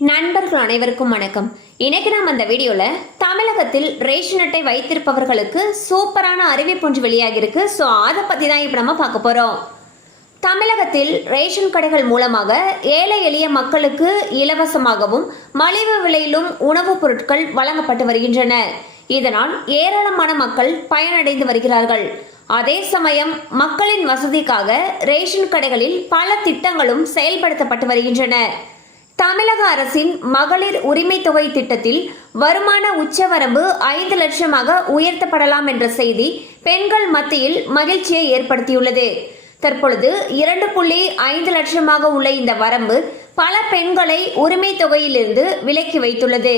நண்பர்கள் அனைவருக்கும் வணக்கம். இன்னைக்கு நாம் அந்த வீடியோல தமிழகத்தில் ரேஷன் அட்டை வைத்திருப்பவர்களுக்கு சூப்பரான அறிவிப்பு ஒன்று வெளியாகிருக்கு. ஸோ அதை பத்தி தான் இப்போ நம்ம பார்க்க போறோம். தமிழகத்தில் ரேஷன் கடைகள் மூலமாக ஏழை எளிய மக்களுக்கு இலவசமாகவும் மலிவு விலையிலும் உணவுப் பொருட்கள் வழங்கப்பட்டு வருகின்றன. இதனால் ஏராளமான மக்கள் பயனடைந்து வருகிறார்கள். அதே சமயம் மக்களின் வசதிக்காக ரேஷன் கடைகளில் பல திட்டங்களும் செயல்படுத்தப்பட்டு வருகின்றன. தமிழக அரசின் மகளிர் உரிமை தொகை திட்டத்தில் வருமான உச்சவரம்பு 5 லட்சமாக உயர்த்தப்படலாம் என்ற செய்தி பெண்கள் மத்தியில் மகிழ்ச்சியை ஏற்படுத்தியுள்ளது. தற்பொழுது 2.5 லட்சமாக உள்ள இந்த வரம்பு பல பெண்களை உரிமை தொகையிலிருந்து விலக்கி வைத்துள்ளது.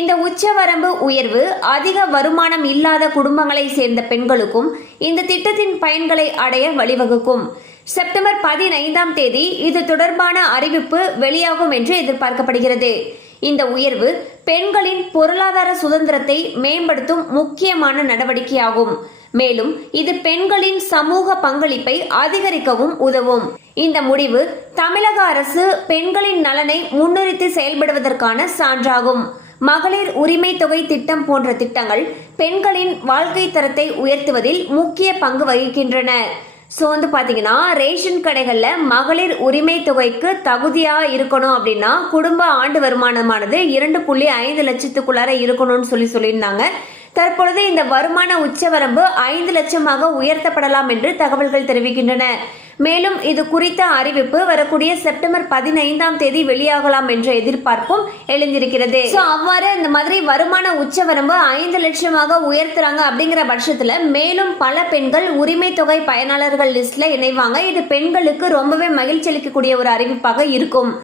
இந்த உச்சவரம்பு உயர்வு அதிக வருமானம் இல்லாத குடும்பங்களை சேர்ந்த பெண்களுக்கும் இந்த திட்டத்தின் பயன்களை அடைய வழிவகுக்கும். செப்டம்பர் 15ஆம் தேதி இது தொடர்பான அறிவிப்பு வெளியாகும் என்று எதிர்பார்க்கப்படுகிறது. இந்த உயர்வு பெண்களின் பொருளாதார சுதந்திரத்தை மேம்படுத்தும் முக்கியமான நடவடிக்கையாகும். மேலும் இது பெண்களின் சமூக பங்களிப்பை அதிகரிக்கவும் உதவும். இந்த முடிவு தமிழக அரசு பெண்களின் நலனை முன்னிறுத்தி செயல்படுவதற்கான சான்றாகும். மகளிர் உரிமை தொகை திட்டம் போன்ற திட்டங்கள் பெண்களின் வாழ்க்கை தரத்தை உயர்த்துவதில் முக்கிய பங்கு வகிக்கின்றன. ஸோ பார்த்தீங்கன்னா ரேஷன் கடைகளில் மகளிர் உரிமை தொகைக்கு தகுதியாக இருக்கணும் அப்படின்னா குடும்ப ஆண்டு வருமானமானது 2.5 லட்சத்துக்குள்ளார இருக்கணும்னு சொல்லியிருந்தாங்க. தற்பொழுது இந்த வருமான உச்சவரம்பு 5 லட்சமாக உயர்த்தப்படலாம் என்று தகவல்கள் தெரிவிக்கின்றன. மேலும் இது குறித்த அறிவிப்பு வரக்கூடிய செப்டம்பர் 15ஆம் தேதி வெளியாகலாம் என்ற எதிர்பார்ப்பும் எழுந்திருக்கிறது. அவ்வாறு இந்த மாதிரி வருமான உச்சவரம்பு 5 லட்சமாக உயர்த்துறாங்க அப்படிங்கிற பட்சத்துல மேலும் பல பெண்கள் உரிமை தொகை பயனாளர்கள் லிஸ்ட்ல இணைவாங்க. இது பெண்களுக்கு ரொம்பவே மகிழ்ச்சி அளிக்கக்கூடிய ஒரு அறிவிப்பாக இருக்கும்.